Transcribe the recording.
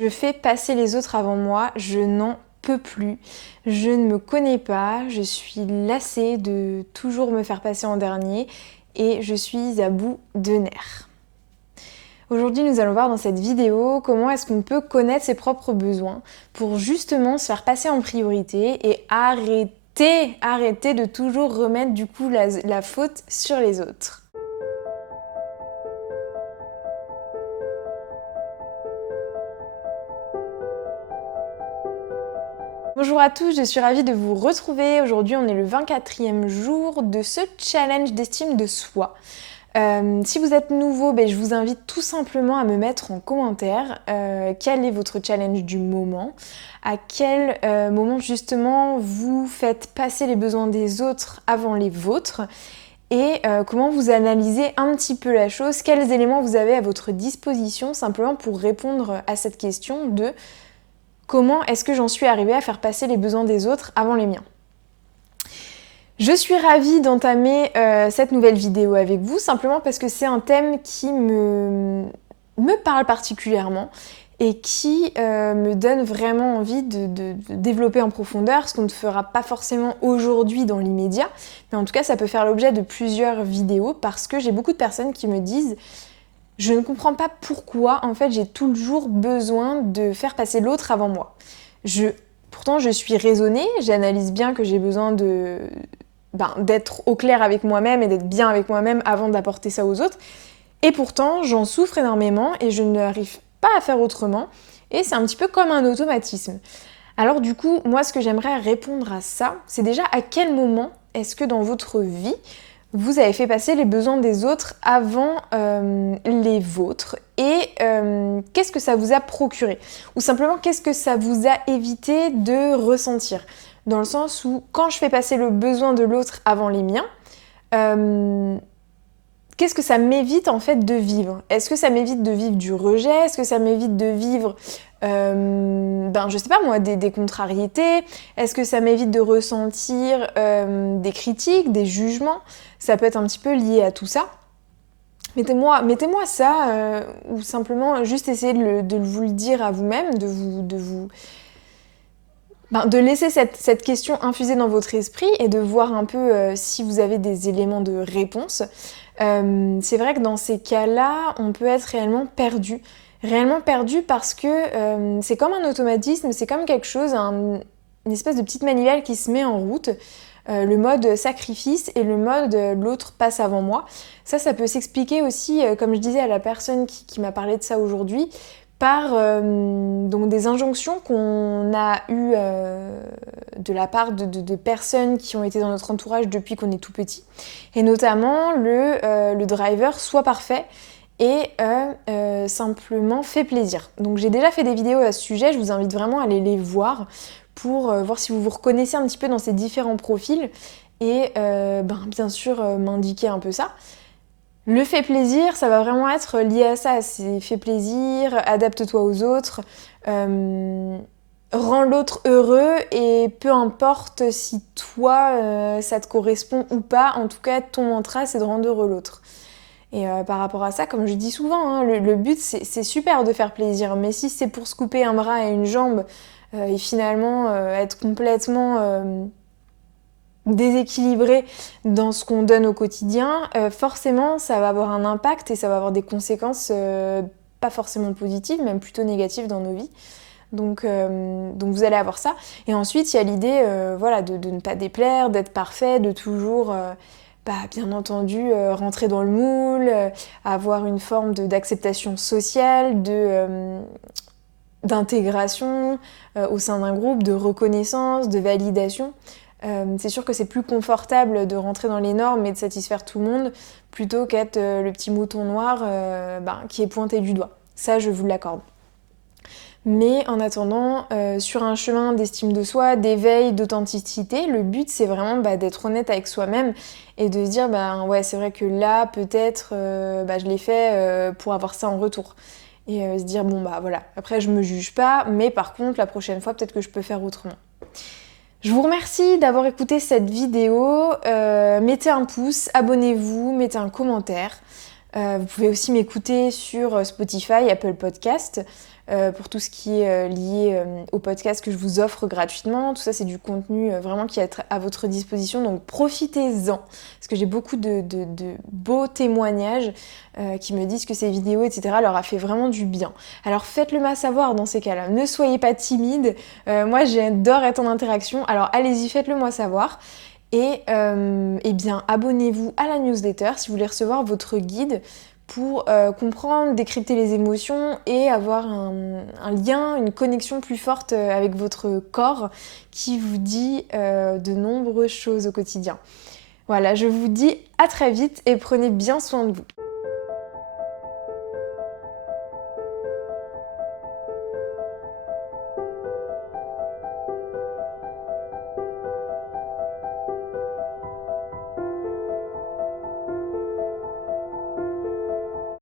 Je fais passer les autres avant moi, je n'en peux plus. Je ne me connais pas, je suis lassée de toujours me faire passer en dernier et je suis à bout de nerfs. Aujourd'hui, nous allons voir dans cette vidéo comment est-ce qu'on peut connaître ses propres besoins pour justement se faire passer en priorité et arrêter de toujours remettre du coup la faute sur les autres. Bonjour à tous, je suis ravie de vous retrouver. Aujourd'hui, on est le 24e jour de ce challenge d'estime de soi. Si vous êtes nouveau, je vous invite tout simplement à me mettre en commentaire quel est votre challenge du moment, à quel moment justement vous faites passer les besoins des autres avant les vôtres et comment vous analysez un petit peu la chose, quels éléments vous avez à votre disposition simplement pour répondre à cette question de comment est-ce que j'en suis arrivée à faire passer les besoins des autres avant les miens. Je suis ravie d'entamer cette nouvelle vidéo avec vous, simplement parce que c'est un thème qui me parle particulièrement et qui me donne vraiment envie de développer en profondeur, ce qu'on ne fera pas forcément aujourd'hui dans l'immédiat, mais en tout cas ça peut faire l'objet de plusieurs vidéos parce que j'ai beaucoup de personnes qui me disent « Je ne comprends pas pourquoi en fait j'ai toujours besoin de faire passer l'autre avant moi. Pourtant je suis raisonnée, j'analyse bien que j'ai besoin d'être au clair avec moi-même et d'être bien avec moi-même avant d'apporter ça aux autres. Et pourtant, j'en souffre énormément et je n'arrive pas à faire autrement. Et c'est un petit peu comme un automatisme. Alors du coup, moi ce que j'aimerais répondre à ça, c'est déjà à quel moment est-ce que dans votre vie, vous avez fait passer les besoins des autres avant les vôtres et qu'est-ce que ça vous a procuré? Ou simplement, qu'est-ce que ça vous a évité de ressentir? Dans le sens où, quand je fais passer le besoin de l'autre avant les miens, qu'est-ce que ça m'évite en fait de vivre? Est-ce que ça m'évite de vivre du rejet? Est-ce que ça m'évite de vivre, je sais pas moi, des contrariétés? Est-ce que ça m'évite de ressentir des critiques, des jugements? Ça peut être un petit peu lié à tout ça. Mettez-moi ça, ou simplement juste essayer de vous le dire à vous-même, de laisser cette question infuser dans votre esprit et de voir un peu si vous avez des éléments de réponse. C'est vrai que dans ces cas-là, on peut être réellement perdu. Réellement perdu parce que c'est comme un automatisme, c'est comme quelque chose, une espèce de petite manivelle qui se met en route. Le mode sacrifice et le mode l'autre passe avant moi. Ça peut s'expliquer aussi, comme je disais à la personne qui m'a parlé de ça aujourd'hui, par donc des injonctions qu'on a eues de la part de personnes qui ont été dans notre entourage depuis qu'on est tout petit. Et notamment le driver soit parfait et simplement fait plaisir. Donc j'ai déjà fait des vidéos à ce sujet, je vous invite vraiment à aller les voir pour voir si vous vous reconnaissez un petit peu dans ces différents profils et bien sûr m'indiquer un peu ça. Le fait plaisir, ça va vraiment être lié à ça, c'est fait plaisir, adapte-toi aux autres, rends l'autre heureux et peu importe si toi ça te correspond ou pas, en tout cas ton mantra c'est de rendre heureux l'autre. Et par rapport à ça, comme je dis souvent, le but c'est super de faire plaisir, mais si c'est pour se couper un bras et une jambe et finalement être complètement déséquilibré dans ce qu'on donne au quotidien, forcément ça va avoir un impact et ça va avoir des conséquences pas forcément positives, même plutôt négatives dans nos vies. Donc vous allez avoir ça. Et ensuite il y a l'idée de ne pas déplaire, d'être parfait, de toujours bien entendu rentrer dans le moule, avoir une forme d'acceptation sociale, d'intégration au sein d'un groupe, de reconnaissance, de validation. C'est sûr que c'est plus confortable de rentrer dans les normes et de satisfaire tout le monde plutôt qu'être le petit mouton noir qui est pointé du doigt. Ça, je vous l'accorde. Mais en attendant, sur un chemin d'estime de soi, d'éveil, d'authenticité, le but c'est vraiment d'être honnête avec soi-même et de se dire ouais c'est vrai que là peut-être je l'ai fait pour avoir ça en retour. Et se dire voilà, après je me juge pas, mais par contre la prochaine fois peut-être que je peux faire autrement. Je vous remercie d'avoir écouté cette vidéo, mettez un pouce, abonnez-vous, mettez un commentaire. Vous pouvez aussi m'écouter sur Spotify, Apple Podcast. pour tout ce qui est lié au podcast que je vous offre gratuitement. Tout ça, c'est du contenu vraiment qui est à votre disposition, donc profitez-en, parce que j'ai beaucoup de beaux témoignages qui me disent que ces vidéos, etc., leur a fait vraiment du bien. Alors faites-le-moi savoir dans ces cas-là, ne soyez pas timide, moi j'adore être en interaction, alors allez-y, faites-le-moi savoir. Et eh bien, abonnez-vous à la newsletter si vous voulez recevoir votre guide pour comprendre, décrypter les émotions et avoir un lien, une connexion plus forte avec votre corps qui vous dit de nombreuses choses au quotidien. Voilà, je vous dis à très vite et prenez bien soin de vous.